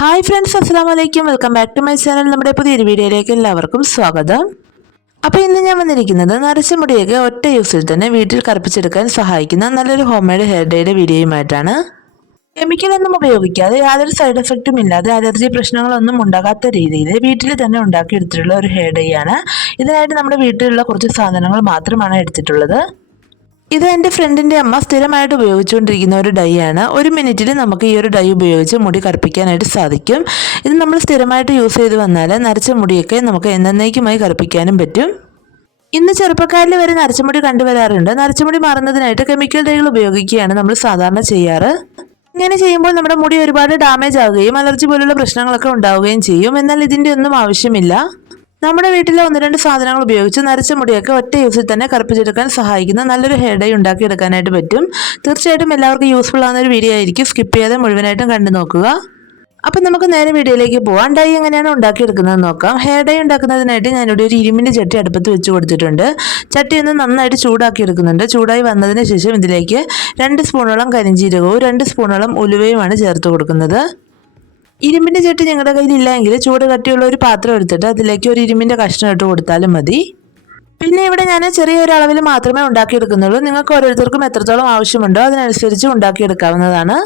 Hi friends അസ്സാം വലൈക്കും welcome back to my channel നമ്മുടെ പുതിയൊരു വീഡിയോയിലേക്ക് എല്ലാവർക്കും സ്വാഗതം. അപ്പോൾ ഇന്ന് ഞാൻ വന്നിരിക്കുന്നത് നരച്ച മുടിയൊക്കെ ഒറ്റ യൂസിൽ തന്നെ വീട്ടിൽ കറുപ്പിച്ചെടുക്കാൻ സഹായിക്കുന്ന നല്ലൊരു ഹോം മെയ്ഡ് ഹെയർ ഡേയുടെ വീഡിയോയുമായിട്ടാണ്. കെമിക്കൽ ഒന്നും ഉപയോഗിക്കാതെ യാതൊരു സൈഡ് എഫക്റ്റും ഇല്ലാതെ അലർജി പ്രശ്നങ്ങളൊന്നും ഉണ്ടാകാത്ത രീതിയിൽ വീട്ടിൽ തന്നെ ഉണ്ടാക്കിയെടുത്തിട്ടുള്ള ഒരു ഹെയർ ഡേ ആണ്. ഇതിനായിട്ട് നമ്മുടെ വീട്ടിലുള്ള കുറച്ച് സാധനങ്ങൾ മാത്രമാണ് എടുത്തിട്ടുള്ളത്. ഇത് എന്റെ ഫ്രണ്ടിന്റെ അമ്മ സ്ഥിരമായിട്ട് ഉപയോഗിച്ചുകൊണ്ടിരിക്കുന്ന ഒരു ഡൈ ആണ് ഒരു മിനിറ്റിൽ നമുക്ക് ഈ ഒരു ഡൈ ഉപയോഗിച്ച് മുടി കറുപ്പിക്കാനായിട്ട് സാധിക്കും. ഇത് നമ്മൾ സ്ഥിരമായിട്ട് യൂസ് ചെയ്ത് വന്നാൽ നരച്ച മുടിയൊക്കെ നമുക്ക് എന്നേക്കുമായി കറുപ്പിക്കാനും പറ്റും. ഇന്ന് ചെറുപ്പക്കാരിൽ വരെ നരച്ചമുടി കണ്ടുവരാറുണ്ട് നരച്ചമുടി മാറുന്നതിനായിട്ട് കെമിക്കൽ ഡൈകൾ ഉപയോഗിക്കുകയാണ് നമ്മൾ സാധാരണ ചെയ്യാറ്. ഇങ്ങനെ ചെയ്യുമ്പോൾ നമ്മുടെ മുടി ഒരുപാട് ഡാമേജ് ആവുകയും അലർജി പോലുള്ള പ്രശ്നങ്ങളൊക്കെ ഉണ്ടാവുകയും ചെയ്യും. എന്നാൽ ഇതിന്റെ ഒന്നും ആവശ്യമില്ല. നമ്മുടെ വീട്ടിലെ ഒന്ന് രണ്ട് സാധനങ്ങൾ ഉപയോഗിച്ച് നരച്ച മുടിയൊക്കെ ഒറ്റ യൂസിൽ തന്നെ കറുപ്പിച്ചെടുക്കാൻ സഹായിക്കുന്ന നല്ലൊരു ഹെയർ ഡൈ ഉണ്ടാക്കിയെടുക്കാനായിട്ട് പറ്റും. തീർച്ചയായിട്ടും എല്ലാവർക്കും യൂസ്ഫുൾ ആവുന്ന ഒരു വീഡിയോ ആയിരിക്കും. സ്കിപ്പ് ചെയ്യാതെ മുഴുവനായിട്ടും കണ്ടു നോക്കുക. അപ്പം നമുക്ക് നേരെ വീഡിയോയിലേക്ക് പോവാം. ഡൈ എങ്ങനെയാണ് ഉണ്ടാക്കിയെടുക്കുന്നത് നോക്കാം. ഹെയർ ഡൈ ഉണ്ടാക്കുന്നതിനായിട്ട് ഞാനിവിടെ ഒരു ഇരുമ്പിന്റെ ചട്ടി അടുപ്പത്ത് വെച്ച് കൊടുത്തിട്ടുണ്ട്. ചട്ടി ഒന്ന് നന്നായിട്ട് ചൂടാക്കി എടുക്കുന്നുണ്ട് ചൂടായി വന്നതിന് ശേഷം ഇതിലേക്ക് രണ്ട് സ്പൂണോളം കരിഞ്ചീരകവും രണ്ട് സ്പൂണോളം ഉലുവയുമാണ് ചേർത്ത് കൊടുക്കുന്നത്. ഇരുമ്പിന്റെ ചട്ടി ഞങ്ങളുടെ കയ്യിൽ ഇല്ലെങ്കിൽ ചൂട് കട്ടിയുള്ള ഒരു പാത്രം എടുത്തിട്ട് അതിലേക്ക് ഒരു ഇരുമ്പിന്റെ കഷ്ണം ഇട്ട് കൊടുത്താലും മതി. പിന്നെ ഇവിടെ ഞാൻ ചെറിയൊരു അളവിൽ മാത്രമേ ഉണ്ടാക്കിയെടുക്കുന്നുള്ളൂ. നിങ്ങൾക്ക് ഓരോരുത്തർക്കും എത്രത്തോളം ആവശ്യമുണ്ടോ അതിനനുസരിച്ച് ഉണ്ടാക്കിയെടുക്കാവുന്നതാണ്.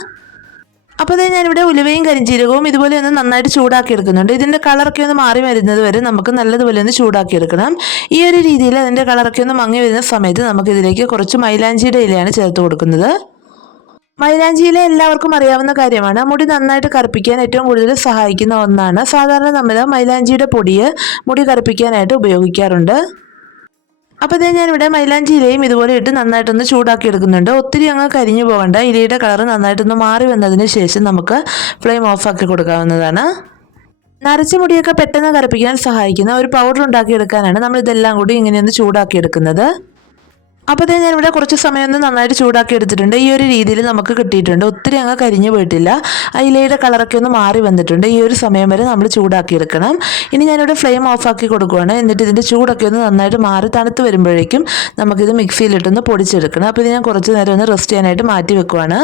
അപ്പോൾ അതേ ഞാനിവിടെ ഉലുവയും കരിഞ്ചീരകവും ഇതുപോലെ ഒന്ന് നന്നായിട്ട് ചൂടാക്കിയെടുക്കുന്നുണ്ട്. ഇതിന്റെ കളറൊക്കെ ഒന്ന് മാറി വരുന്നത് വരെ നമുക്ക് നല്ലതുപോലെ ഒന്ന് ചൂടാക്കിയെടുക്കണം. ഈ ഒരു രീതിയിൽ അതിന്റെ കളറൊക്കെ ഒന്ന് മങ്ങി വരുന്ന സമയത്ത് നമുക്ക് ഇതിലേക്ക് കുറച്ച് മൈലാഞ്ചിയുടെ ഇലയാണ് ചേർത്ത് കൊടുക്കുന്നത്. മൈലാഞ്ചിയിലെ എല്ലാവർക്കും അറിയാവുന്ന കാര്യമാണ്. മുടി നന്നായിട്ട് കറുപ്പിക്കാൻ ഏറ്റവും കൂടുതൽ സഹായിക്കുന്ന ഒന്നാണ്. സാധാരണ നമ്മൾ മൈലാഞ്ചിയുടെ പൊടിയെ മുടി കറുപ്പിക്കാനായിട്ട് ഉപയോഗിക്കാറുണ്ട്. അപ്പോൾ ഇതേ ഞാനിവിടെ മൈലാഞ്ചി ഇലയും ഇതുപോലെ ഇട്ട് നന്നായിട്ടൊന്ന് ചൂടാക്കി എടുക്കുന്നുണ്ട്. ഒത്തിരി അങ്ങ് കരിഞ്ഞു പോകേണ്ട. ഇലയുടെ കളർ നന്നായിട്ടൊന്ന് മാറി വന്നതിന് ശേഷം നമുക്ക് ഫ്ലെയിം ഓഫാക്കി കൊടുക്കാവുന്നതാണ്. നരച്ച മുടിയൊക്കെ പെട്ടെന്ന് കറുപ്പിക്കാൻ സഹായിക്കുന്ന ഒരു പൗഡർ ഉണ്ടാക്കിയെടുക്കാനാണ് നമ്മൾ ഇതെല്ലാം കൂടി ഇങ്ങനെയൊന്ന് ചൂടാക്കി എടുക്കുന്നത്. അപ്പോൾ ഞാൻ ഞാനിവിടെ കുറച്ച് സമയം ഒന്ന് നന്നായിട്ട് ചൂടാക്കി എടുത്തിട്ടുണ്ട്. ഈ ഒരു രീതിയിൽ നമുക്ക് കിട്ടിയിട്ടുണ്ട്. ഒത്തിരി അങ്ങ് കരിഞ്ഞു പോയിട്ടില്ല. ഇലയുടെ കളറൊക്കെ ഒന്ന് മാറി വന്നിട്ടുണ്ട്. ഈ ഒരു സമയം വരെ നമ്മൾ ചൂടാക്കി എടുക്കണം. ഇനി ഞാനിവിടെ ഫ്ലെയിം ഓഫാക്കി ആക്കി കൊടുക്കുവാണ്. എന്നിട്ട് ഇതിന്റെ ചൂടൊക്കെ ഒന്ന് നന്നായിട്ട് മാറി തണുത്ത് വരുമ്പോഴേക്കും നമുക്കിത് മിക്സിയിലിട്ടൊന്ന് പൊടിച്ചെടുക്കണം. അപ്പോൾ ഇത് ഞാൻ കുറച്ച് നേരം ഒന്ന് റെസ്റ്റ് ചെയ്യാനായിട്ട് മാറ്റി വെക്കുവാണ്.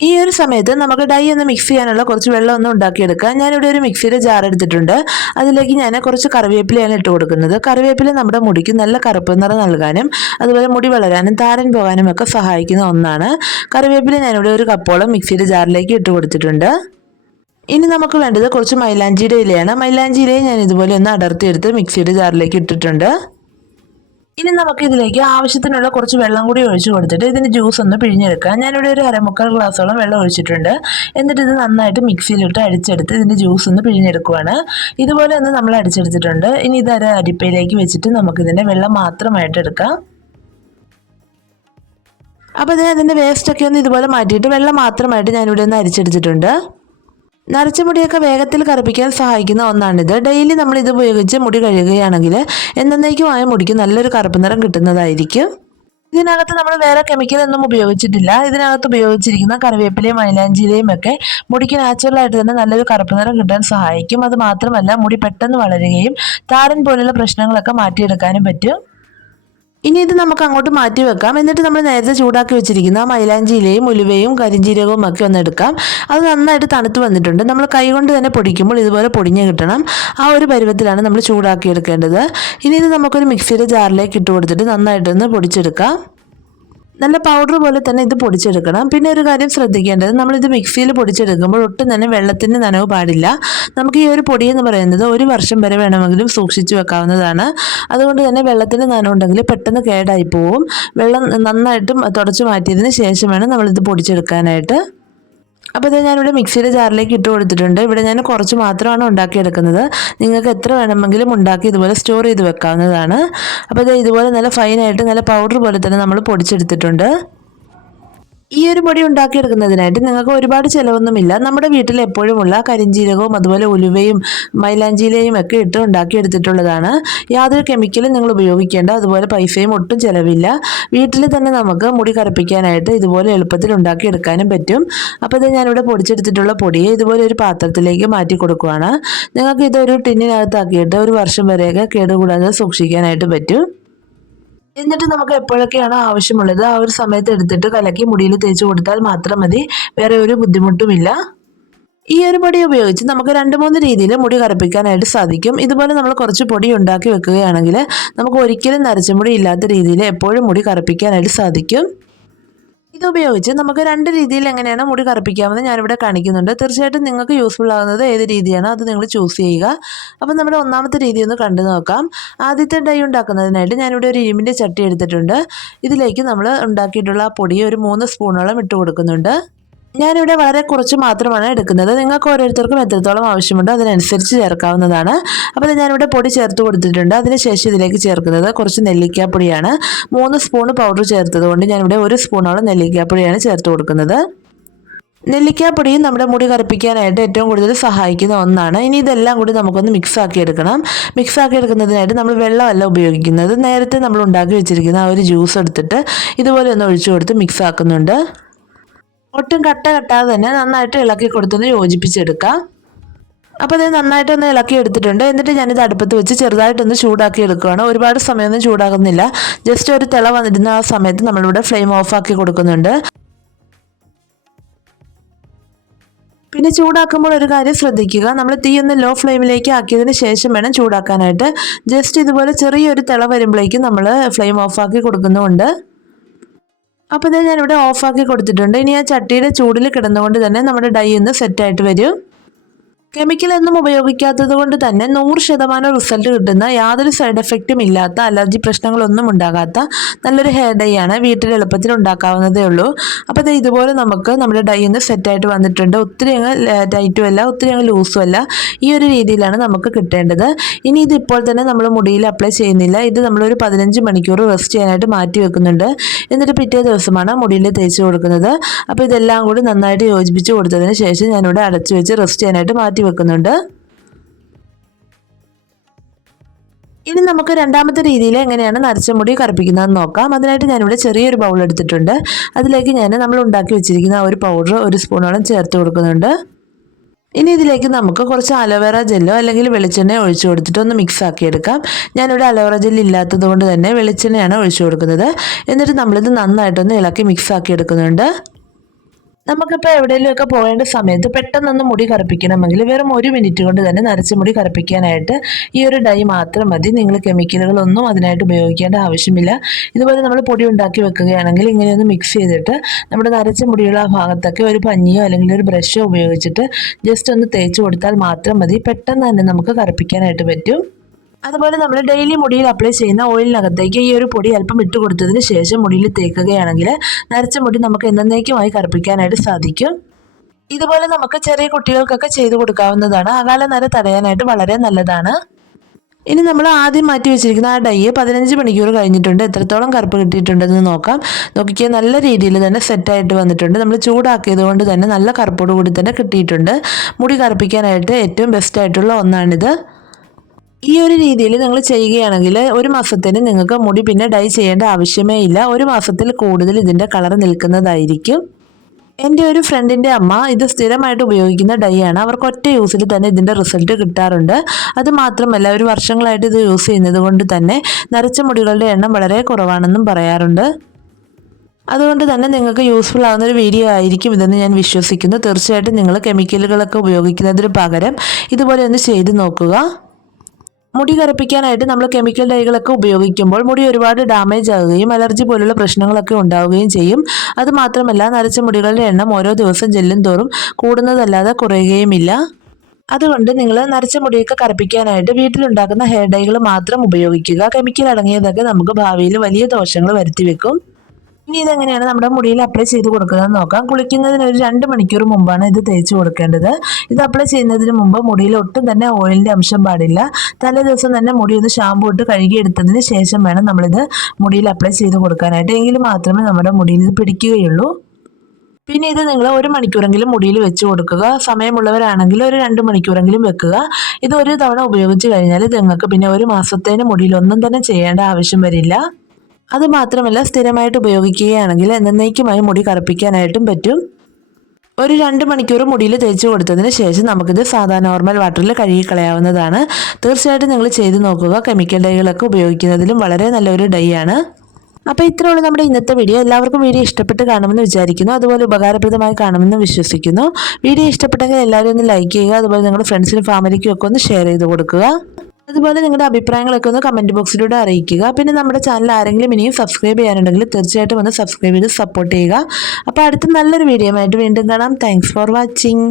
ഈ ഒരു സമയത്ത് നമുക്ക് ഡൈ ഒന്ന് മിക്സ് ചെയ്യാനുള്ള കുറച്ച് വെള്ളം ഒന്ന് ഉണ്ടാക്കിയെടുക്കാം. ഞാനിവിടെ ഒരു മിക്സിയുടെ ജാർ എടുത്തിട്ടുണ്ട്. അതിലേക്ക് ഞാൻ കുറച്ച് കറിവേപ്പിലയാണ് ഇട്ട് കൊടുക്കുന്നത്. കറിവേപ്പില നമ്മുടെ മുടിക്ക് നല്ല കറുപ്പ് നിറം നൽകാനും അതുപോലെ മുടി വളരാനും താരൻ പോകാനും ഒക്കെ സഹായിക്കുന്ന ഒന്നാണ്. കറിവേപ്പില ഞാനിവിടെ ഒരു കപ്പോളം മിക്സിയുടെ ജാറിലേക്ക് ഇട്ട് കൊടുത്തിട്ടുണ്ട്. ഇനി നമുക്ക് വേണ്ടത് കുറച്ച് മൈലാഞ്ചിയുടെ ഇലയാണ്. മൈലാഞ്ചി ഇലയെ ഞാൻ ഇതുപോലെ ഒന്ന് അടർത്തിയെടുത്ത് മിക്സിയുടെ ജാറിലേക്ക് ഇട്ടിട്ടുണ്ട്. ഇനി നമുക്ക് ഇതിലേക്ക് ആവശ്യത്തിനുള്ള കുറച്ച് വെള്ളം കൂടി ഒഴിച്ചു കൊടുത്തിട്ട് ഇതിന് ജ്യൂസ് ഒന്ന് പിഴിഞ്ഞെടുക്കാം. ഞാനിവിടെ ഒരു അരമുക്കാൽ ഗ്ലാസ്സോളം വെള്ളം ഒഴിച്ചിട്ടുണ്ട്. എന്നിട്ട് ഇത് നന്നായിട്ട് മിക്സിയിലിട്ട് അടിച്ചെടുത്ത് ഇതിന്റെ ജ്യൂസ് ഒന്ന് പിഴിഞ്ഞെടുക്കുവാണ്. ഇതുപോലെ ഒന്ന് നമ്മൾ അടിച്ചെടുത്തിട്ടുണ്ട്. ഇനി ഇത് അര അരിപ്പയിലേക്ക് വെച്ചിട്ട് നമുക്കിതിന്റെ വെള്ളം മാത്രമായിട്ട് എടുക്കാം. അപ്പോൾ ഇതിന് അതിന്റെ വേസ്റ്റൊക്കെ ഒന്ന് ഇതുപോലെ മാറ്റിയിട്ട് വെള്ളം മാത്രമായിട്ട് ഞാനിവിടെ ഒന്ന് അരിച്ചെടുത്തിട്ടുണ്ട്. നരച്ച മുടിയൊക്കെ വേഗത്തിൽ കറുപ്പിക്കാൻ സഹായിക്കുന്ന ഒന്നാണിത്. ഡെയിലി നമ്മൾ ഇത് ഉപയോഗിച്ച് മുടി കഴുകുകയാണെങ്കിൽ എന്നേക്കുമായ മുടിക്ക് നല്ലൊരു കറുപ്പ് നിറം കിട്ടുന്നതായിരിക്കും. ഇതിനകത്ത് നമ്മൾ വേറെ കെമിക്കൽ ഒന്നും ഉപയോഗിച്ചിട്ടില്ല. ഇതിനകത്ത് ഉപയോഗിച്ചിരിക്കുന്ന കറിവേപ്പിലയും മൈലാഞ്ചിലയും ഒക്കെ മുടിക്ക് നാച്ചുറലായിട്ട് തന്നെ നല്ലൊരു കറുപ്പ് നിറം കിട്ടാൻ സഹായിക്കും. അത് മാത്രമല്ല മുടി പെട്ടെന്ന് വളരുകയും താരൻ പോലുള്ള പ്രശ്നങ്ങളൊക്കെ മാറ്റിയെടുക്കാനും പറ്റും. ഇനി ഇത് നമുക്ക് അങ്ങോട്ട് മാറ്റി വെക്കാം. എന്നിട്ട് നമ്മൾ നേരത്തെ ചൂടാക്കി വെച്ചിരിക്കുന്ന മൈലാഞ്ചിയിലെയും ഉലുവയും കരിഞ്ചീരകവും ഒക്കെ ഒന്ന് എടുക്കാം. അത് നന്നായിട്ട് തണുത്ത് വന്നിട്ടുണ്ട്. നമ്മൾ കൈകൊണ്ട് തന്നെ പൊടിക്കുമ്പോൾ ഇതുപോലെ പൊടിഞ്ഞ് കിട്ടണം. ആ ഒരു പരുവത്തിലാണ് നമ്മൾ ചൂടാക്കി എടുക്കേണ്ടത്. ഇനി ഇത് നമുക്കൊരു മിക്സിയുടെ ജാറിലേക്ക് ഇട്ട് കൊടുത്തിട്ട് നന്നായിട്ടൊന്ന് പൊടിച്ചെടുക്കാം. നല്ല പൗഡർ പോലെ തന്നെ ഇത് പൊടിച്ചെടുക്കണം. പിന്നെ ഒരു കാര്യം ശ്രദ്ധിക്കേണ്ടത് നമ്മളിത് മിക്സിയിൽ പൊടിച്ചെടുക്കുമ്പോൾ ഒട്ടും തന്നെ വെള്ളത്തിന്റെ നനവ് പാടില്ല. നമുക്ക് ഈ ഒരു പൊടി എന്ന് പറയുന്നത് ഒരു വർഷം വരെ വേണമെങ്കിലും സൂക്ഷിച്ചു വെക്കാവുന്നതാണ്. അതുകൊണ്ട് തന്നെ വെള്ളത്തിന്റെ നനവുണ്ടെങ്കിൽ പെട്ടെന്ന് കേടായി പോവും. വെള്ളം നന്നായിട്ടും തുടച്ചു മാറ്റിയതിന് ശേഷം വേണം നമ്മളിത് പൊടിച്ചെടുക്കാനായിട്ട്. അപ്പോൾ ഇത് ഞാനിവിടെ മിക്സിയുടെ ജാറിലേക്ക് ഇട്ട് കൊടുത്തിട്ടുണ്ട്. ഇവിടെ ഞാൻ കുറച്ച് മാത്രമാണ് ഉണ്ടാക്കിയെടുക്കുന്നത്. നിങ്ങൾക്ക് എത്ര വേണമെങ്കിലും ഉണ്ടാക്കി ഇതുപോലെ സ്റ്റോർ ചെയ്ത് വെക്കാവുന്നതാണ്. അപ്പോൾ ഇത് ഇതുപോലെ നല്ല ഫൈനായിട്ട് നല്ല പൗഡർ പോലെ തന്നെ നമ്മൾ പൊടിച്ചെടുത്തിട്ടുണ്ട്. ഈ ഒരു പൊടി ഉണ്ടാക്കിയെടുക്കുന്നതിനായിട്ട് നിങ്ങൾക്ക് ഒരുപാട് ചിലവൊന്നുമില്ല. നമ്മുടെ വീട്ടിൽ എപ്പോഴുമുള്ള കരിഞ്ചീരകവും അതുപോലെ ഉലുവയും മൈലാഞ്ചിയിലയും ഒക്കെ ഇട്ട് ഉണ്ടാക്കിയെടുത്തിട്ടുള്ളതാണ്. യാതൊരു കെമിക്കലും നിങ്ങൾ ഉപയോഗിക്കേണ്ട. അതുപോലെ പൈസയും ഒട്ടും ചിലവില്ല. വീട്ടിൽ തന്നെ നമുക്ക് മുടി കറുപ്പിക്കാനായിട്ട് ഇതുപോലെ എളുപ്പത്തിൽ ഉണ്ടാക്കിയെടുക്കാനും പറ്റും. അപ്പോൾ ഇത് ഞാനിവിടെ പൊടിച്ചെടുത്തിട്ടുള്ള പൊടിയെ ഇതുപോലെ ഒരു പാത്രത്തിലേക്ക് മാറ്റി കൊടുക്കുവാണ്. നിങ്ങൾക്ക് ഇതൊരു ടിന്നിനകത്താക്കിയിട്ട് ഒരു വർഷം വരെയൊക്കെ കേടുകൂടാതെ സൂക്ഷിക്കാനായിട്ട് പറ്റും. എന്നിട്ട് നമുക്ക് എപ്പോഴൊക്കെയാണോ ആവശ്യമുള്ളത് ആ ഒരു സമയത്ത് എടുത്തിട്ട് കലക്കി മുടിയിൽ തേച്ച് കൊടുത്താൽ മാത്രം മതി. വേറെ ഒരു ബുദ്ധിമുട്ടുമില്ല. ഈ ഒരു പൊടി ഉപയോഗിച്ച് നമുക്ക് രണ്ട് മൂന്ന് രീതിയിൽ മുടി കറുപ്പിക്കാനായിട്ട് സാധിക്കും. ഇതുപോലെ നമ്മൾ കുറച്ച് പൊടി ഉണ്ടാക്കി വെക്കുകയാണെങ്കിൽ നമുക്ക് ഒരിക്കലും നരച്ച മുടി ഇല്ലാത്ത രീതിയിൽ എപ്പോഴും മുടി കറുപ്പിക്കാനായിട്ട് സാധിക്കും. ഇതുപയോഗിച്ച് നമുക്ക് രണ്ട് രീതിയിൽ എങ്ങനെയാണ് മുടി കറുപ്പിക്കാമെന്ന് ഞാനിവിടെ കാണിക്കുന്നുണ്ട്. തീർച്ചയായിട്ടും നിങ്ങൾക്ക് യൂസ്ഫുൾ ആകുന്നത് ഏത് രീതിയാണോ അത് നിങ്ങൾ ചൂസ് ചെയ്യുക. അപ്പം നമ്മുടെ ഒന്നാമത്തെ രീതി ഒന്ന് കണ്ടു നോക്കാം. ആദ്യത്തെ ഡൈ ഉണ്ടാക്കുന്നതിനായിട്ട് ഞാനിവിടെ ഒരു ഇരുമ്പിന്റെ ചട്ടി എടുത്തിട്ടുണ്ട്. ഇതിലേക്ക് നമ്മൾ ഉണ്ടാക്കിയിട്ടുള്ള പൊടി ഒരു മൂന്ന് സ്പൂണോളം ഇട്ട് കൊടുക്കുന്നുണ്ട്. ഞാനിവിടെ വളരെ കുറച്ച് മാത്രമാണ് എടുക്കുന്നത്. നിങ്ങൾക്ക് ഓരോരുത്തർക്കും എത്രത്തോളം ആവശ്യമുണ്ടോ അതിനനുസരിച്ച് ചേർക്കാവുന്നതാണ്. അപ്പോൾ ഞാനിവിടെ പൊടി ചേർത്ത് കൊടുത്തിട്ടുണ്ട്. അതിനുശേഷം ഇതിലേക്ക് ചേർക്കുന്നത് കുറച്ച് നെല്ലിക്കാപ്പൊടിയാണ്. മൂന്ന് സ്പൂൺ പൗഡർ ചേർത്തത് കൊണ്ട് ഞാനിവിടെ ഒരു സ്പൂണോളം നെല്ലിക്കാപ്പൊടിയാണ് ചേർത്ത് കൊടുക്കുന്നത്. നെല്ലിക്കാപ്പൊടിയും നമ്മുടെ മുടി കറുപ്പിക്കാനായിട്ട് ഏറ്റവും കൂടുതൽ സഹായിക്കുന്ന ഒന്നാണ്. ഇനി ഇതെല്ലാം കൂടി നമുക്കൊന്ന് മിക്സ് ആക്കി എടുക്കണം. മിക്സ് ആക്കി എടുക്കുന്നതിനായിട്ട് നമ്മൾ വെള്ളമല്ല ഉപയോഗിക്കുന്നത്. നേരത്തെ നമ്മൾ ഉണ്ടാക്കി വെച്ചിരിക്കുന്ന ആ ഒരു ജ്യൂസ് എടുത്തിട്ട് ഇതുപോലെ ഒന്ന് ഒഴിച്ചു കൊടുത്ത് മിക്സ് ആക്കുന്നുണ്ട്. ഒട്ടും കട്ട കട്ടാതെ തന്നെ നന്നായിട്ട് ഇളക്കി കൊടുത്തൊന്ന് യോജിപ്പിച്ചെടുക്കാം. അപ്പോൾ ഇത് നന്നായിട്ടൊന്ന് ഇളക്കി എടുത്തിട്ടുണ്ട്. എന്നിട്ട് ഞാനിത് അടുപ്പത്ത് വെച്ച് ചെറുതായിട്ടൊന്ന് ചൂടാക്കി എടുക്കുകയാണ്. ഒരുപാട് സമയമൊന്നും ചൂടാകുന്നില്ല. ജസ്റ്റ് ഒരു തിള വന്നിരുന്ന ആ സമയത്ത് നമ്മളിവിടെ ഫ്ലെയിം ഓഫ് ആക്കി കൊടുക്കുന്നുണ്ട്. പിന്നെ ചൂടാക്കുമ്പോൾ ഒരു കാര്യം ശ്രദ്ധിക്കുക. നമ്മൾ തീ ഒന്ന് ലോ ഫ്ലെയിമിലേക്ക് ആക്കിയതിന് ശേഷം വേണം ചൂടാക്കാനായിട്ട്. ജസ്റ്റ് ഇതുപോലെ ചെറിയൊരു തിള വരുമ്പോഴേക്കും നമ്മൾ ഫ്ലെയിം ഓഫ് ആക്കി കൊടുക്കുന്നുമുണ്ട്. അപ്പോൾ ഇത് ഞാനിവിടെ ഓഫാക്കി കൊടുത്തിട്ടുണ്ട്. ഇനി ആ ചട്ടിയുടെ ചൂടിൽ കിടന്നുകൊണ്ട് തന്നെ നമ്മുടെ ഡൈ ഒന്ന് സെറ്റായിട്ട് വരും. കെമിക്കലൊന്നും ഉപയോഗിക്കാത്തത് കൊണ്ട് തന്നെ നൂറ് ശതമാനം റിസൾട്ട് കിട്ടുന്ന യാതൊരു സൈഡ് എഫക്റ്റും ഇല്ലാത്ത അലർജി പ്രശ്നങ്ങളൊന്നും ഉണ്ടാകാത്ത നല്ലൊരു ഹെയർ ഡൈ ആണ് വീട്ടിൽ എളുപ്പത്തിൽ ഉണ്ടാക്കാവുന്നതേ ഉള്ളൂ. അപ്പോൾ ഇത് ഇതുപോലെ നമുക്ക് നമ്മുടെ ഡൈ ഒന്ന് സെറ്റായിട്ട് വന്നിട്ടുണ്ട്. ഒത്തിരി അങ്ങ് ടൈറ്റും അല്ല ഒത്തിരി അങ്ങ് ലൂസും അല്ല. ഈ ഒരു രീതിയിലാണ് നമുക്ക് കിട്ടേണ്ടത്. ഇനി ഇത് ഇപ്പോൾ തന്നെ നമ്മൾ മുടിയിൽ അപ്ലൈ ചെയ്യുന്നില്ല. ഇത് നമ്മളൊരു പതിനഞ്ച് മണിക്കൂർ റെസ്റ്റ് ചെയ്യാനായിട്ട് മാറ്റി വെക്കുന്നുണ്ട്. എന്നിട്ട് പിറ്റേ ദിവസമാണ് മുടിയിൽ തേച്ച് കൊടുക്കുന്നത്. അപ്പോൾ ഇതെല്ലാം കൂടി നന്നായിട്ട് യോജിപ്പിച്ച് കൊടുത്തതിന് ശേഷം ഞാനിവിടെ അടച്ചു വെച്ച് റെസ്റ്റ് ചെയ്യാനായിട്ട് മാറ്റി വെക്കുന്നുണ്ട്. ഇനി നമുക്ക് രണ്ടാമത്തെ രീതിയിൽ എങ്ങനെയാണ് നരച്ച മുടി കറുപ്പിക്കുന്നതെന്ന് നോക്കാം. അതിനായിട്ട് ഞാനിവിടെ ചെറിയൊരു ബൗൾ എടുത്തിട്ടുണ്ട്. അതിലേക്ക് ഞാൻ നമ്മൾ ഉണ്ടാക്കി വെച്ചിരിക്കുന്ന ഒരു പൗഡർ ഒരു സ്പൂണോളം ചേർത്ത് കൊടുക്കുന്നുണ്ട്. ഇനി ഇതിലേക്ക് നമുക്ക് കുറച്ച് അലോവേറ ജെല്ലോ അല്ലെങ്കിൽ വെളിച്ചെണ്ണ ഒഴിച്ചു കൊടുത്തിട്ട് ഒന്ന് മിക്സ് ആക്കിയെടുക്കാം ഞാനിവിടെ അലോവേറ ജെല്ല് ഇല്ലാത്തത് കൊണ്ട് തന്നെ വെളിച്ചെണ്ണയാണ് ഒഴിച്ചു കൊടുക്കുന്നത്. എന്നിട്ട് നമ്മളിത് നന്നായിട്ടൊന്ന് ഇളക്കി മിക്സ് ആക്കി എടുക്കുന്നുണ്ട്. നമുക്കിപ്പോൾ എവിടെയെങ്കിലുമൊക്കെ പോകേണ്ട സമയത്ത് പെട്ടെന്നൊന്ന് മുടി കറുപ്പിക്കണമെങ്കിൽ വെറും ഒരു മിനിറ്റ് കൊണ്ട് തന്നെ നരച്ച മുടി കറുപ്പിക്കാനായിട്ട് ഈ ഒരു ഡൈ മാത്രം മതി. നിങ്ങൾ കെമിക്കലുകളൊന്നും അതിനായിട്ട് ഉപയോഗിക്കേണ്ട ആവശ്യമില്ല. ഇതുപോലെ നമ്മൾ പൊടി ഉണ്ടാക്കി വെക്കുകയാണെങ്കിൽ ഇങ്ങനെയൊന്ന് മിക്സ് ചെയ്തിട്ട് നമ്മുടെ നരച്ച മുടിയുള്ള ആ ഭാഗത്തൊക്കെ ഒരു പഞ്ഞിയോ അല്ലെങ്കിൽ ഒരു ബ്രഷോ ഉപയോഗിച്ചിട്ട് ജസ്റ്റ് ഒന്ന് തേച്ച് കൊടുത്താൽ മാത്രം മതി. പെട്ടെന്ന് തന്നെ നമുക്ക് കറുപ്പിക്കാനായിട്ട് പറ്റും. അതുപോലെ നമ്മൾ ഡെയിലി മുടിയിൽ അപ്ലൈ ചെയ്യുന്ന ഓയിലിനകത്തേക്ക് ഈ ഒരു പൊടി അല്പം ഇട്ട് കൊടുത്തതിന് ശേഷം മുടിയിൽ തേക്കുകയാണെങ്കിൽ നരച്ച മുടി നമുക്ക് എന്നേക്കുമായി കറുപ്പിക്കാനായിട്ട് സാധിക്കും. ഇതുപോലെ നമുക്ക് ചെറിയ കുട്ടികൾക്കൊക്കെ ചെയ്തു കൊടുക്കാവുന്നതാണ്. അകാല നര തടയാനായിട്ട് വളരെ നല്ലതാണ്. ഇനി നമ്മൾ ആദ്യം മാറ്റി വെച്ചിരിക്കുന്ന ആ ഡൈ പതിനഞ്ച് മണിക്കൂർ കഴിഞ്ഞിട്ടുണ്ട്. എത്രത്തോളം കറുപ്പ് കിട്ടിയിട്ടുണ്ടെന്ന് നോക്കാം. നോക്കിക്കാൻ നല്ല രീതിയിൽ തന്നെ സെറ്റായിട്ട് വന്നിട്ടുണ്ട്. നമ്മൾ ചൂടാക്കിയത് കൊണ്ട് തന്നെ നല്ല കറുപ്പോട് കൂടി തന്നെ കിട്ടിയിട്ടുണ്ട്. മുടി കറുപ്പിക്കാനായിട്ട് ഏറ്റവും ബെസ്റ്റ് ആയിട്ടുള്ള ഒന്നാണിത്. ഈ ഒരു രീതിയിൽ നിങ്ങൾ ചെയ്യുകയാണെങ്കിൽ ഒരു മാസത്തിന് നിങ്ങൾക്ക് മുടി പിന്നെ ഡൈ ചെയ്യേണ്ട ആവശ്യമേ ഇല്ല. ഒരു മാസത്തിൽ കൂടുതൽ ഇതിന്റെ കളർ നിൽക്കുന്നതായിരിക്കും. എന്റെ ഒരു ഫ്രണ്ടിന്റെ അമ്മ ഇത് സ്ഥിരമായിട്ട് ഉപയോഗിക്കുന്ന ഡൈ ആണ്. അവർക്ക് ഒറ്റ യൂസിൽ തന്നെ ഇതിന്റെ റിസൾട്ട് കിട്ടാറുണ്ട്. അത് മാത്രമല്ല ഒരു വർഷങ്ങളായിട്ട് ഇത് യൂസ് ചെയ്യുന്നത് കൊണ്ട് തന്നെ നരച്ച മുടികളുടെ എണ്ണം വളരെ കുറവാണെന്നും പറയാറുണ്ട്. അതുകൊണ്ട് തന്നെ നിങ്ങൾക്ക് യൂസ്ഫുൾ ആകുന്ന ഒരു വീഡിയോ ആയിരിക്കും ഇതെന്ന് ഞാൻ വിശ്വസിക്കുന്നു. തീർച്ചയായിട്ടും നിങ്ങൾ കെമിക്കലുകളൊക്കെ ഉപയോഗിക്കുന്നതിന് പകരം ഇതുപോലെ ഒന്ന് ചെയ്ത് നോക്കുക. മുടി കറുപ്പിക്കാനായിട്ട് നമ്മൾ കെമിക്കൽ ഡൈകളൊക്കെ ഉപയോഗിക്കുമ്പോൾ മുടി ഒരുപാട് ഡാമേജ് ആകുകയും അലർജി പോലുള്ള പ്രശ്നങ്ങളൊക്കെ ഉണ്ടാവുകയും ചെയ്യും. അത് മാത്രമല്ല നരച്ച മുടികളുടെ എണ്ണം ഓരോ ദിവസം ചെല്ലും തോറും കൂടുന്നതല്ലാതെ കുറയുകയുമില്ല. അതുകൊണ്ട് നിങ്ങൾ നരച്ച മുടിയൊക്കെ കറുപ്പിക്കാനായിട്ട് വീട്ടിലുണ്ടാക്കുന്ന ഹെയർ ഡൈകൾ മാത്രം ഉപയോഗിക്കുക. കെമിക്കൽ അടങ്ങിയതൊക്കെ നമുക്ക് ഭാവിയിൽ വലിയ ദോഷങ്ങൾ വരുത്തി വെക്കും ഇനി ഇതെങ്ങനെയാണ് നമ്മുടെ മുടിയിൽ അപ്ലൈ ചെയ്ത് കൊടുക്കുന്നത് നോക്കാം. കുളിക്കുന്നതിന് ഒരു രണ്ട് മണിക്കൂർ മുമ്പാണ് ഇത് തേച്ച് കൊടുക്കേണ്ടത്. ഇത് അപ്ലൈ ചെയ്യുന്നതിന് മുമ്പ് മുടിയിൽ ഒട്ടും തന്നെ ഓയിലിന്റെ അംശം പാടില്ല. തലേ ദിവസം തന്നെ മുടി ഒന്ന് ഷാമ്പു ഇട്ട് കഴുകിയെടുത്തതിന് ശേഷം വേണം നമ്മളിത് മുടിയിൽ അപ്ലൈ ചെയ്ത് കൊടുക്കാനായിട്ട്. എങ്കിൽ മാത്രമേ നമ്മുടെ മുടിയിൽ ഇത് പിടിക്കുകയുള്ളൂ. പിന്നെ ഇത് നിങ്ങൾ ഒരു മണിക്കൂറെങ്കിലും മുടിയിൽ വെച്ച് കൊടുക്കുക. സമയമുള്ളവരാണെങ്കിൽ ഒരു രണ്ട് മണിക്കൂറെങ്കിലും വെക്കുക. ഇത് ഒരു തവണ ഉപയോഗിച്ച് കഴിഞ്ഞാൽ നിങ്ങൾക്ക് പിന്നെ ഒരു മാസത്തേന് മുടിയിൽ ഒന്നും തന്നെ ചെയ്യേണ്ട ആവശ്യം വരില്ല. അത് മാത്രമല്ല സ്ഥിരമായിട്ട് ഉപയോഗിക്കുകയാണെങ്കിൽ എന്നേക്കുമായി മുടി കറുപ്പിക്കാനായിട്ടും പറ്റും. ഒരു രണ്ട് മണിക്കൂർ മുടിയിൽ തേച്ച് കൊടുത്തതിന് ശേഷം നമുക്കിത് സാധാ നോർമൽ വാട്ടറിൽ കഴുകി കളയാവുന്നതാണ് തീർച്ചയായിട്ടും നിങ്ങൾ ചെയ്ത് നോക്കുക. കെമിക്കൽ ഡൈകളൊക്കെ ഉപയോഗിക്കുന്നതിലും വളരെ നല്ലൊരു ഡൈ ആണ്. അപ്പോൾ ഇത്രയുള്ള നമ്മുടെ ഇന്നത്തെ വീഡിയോ. എല്ലാവർക്കും വീഡിയോ ഇഷ്ടപ്പെട്ട് കാണുമെന്ന് വിചാരിക്കുന്നു. അതുപോലെ ഉപകാരപ്രദമായി കാണുമെന്ന് വിശ്വസിക്കുന്നു. വീഡിയോ ഇഷ്ടപ്പെട്ടെങ്കിൽ എല്ലാവരും ഒന്ന് ലൈക്ക് ചെയ്യുക. അതുപോലെ നിങ്ങളുടെ ഫ്രണ്ട്സിനും ഫാമിലിക്കും ഒക്കെ ഒന്ന് ഷെയർ ചെയ്ത് കൊടുക്കുക. അതുപോലെ നിങ്ങളുടെ അഭിപ്രായങ്ങളൊക്കെ ഒന്ന് കമന്റ് ബോക്സിലൂടെ അറിയിക്കുക. പിന്നെ നമ്മുടെ ചാനൽ ആരെങ്കിലും ഇനിയും സബ്സ്ക്രൈബ് ചെയ്യാനുണ്ടെങ്കിൽ തീർച്ചയായിട്ടും ഒന്ന് സബ്സ്ക്രൈബ് ചെയ്ത് സപ്പോർട്ട് ചെയ്യുക. അപ്പോൾ അടുത്ത നല്ലൊരു വീഡിയോ ആയിട്ട് വീണ്ടും കാണാം. Thanks for watching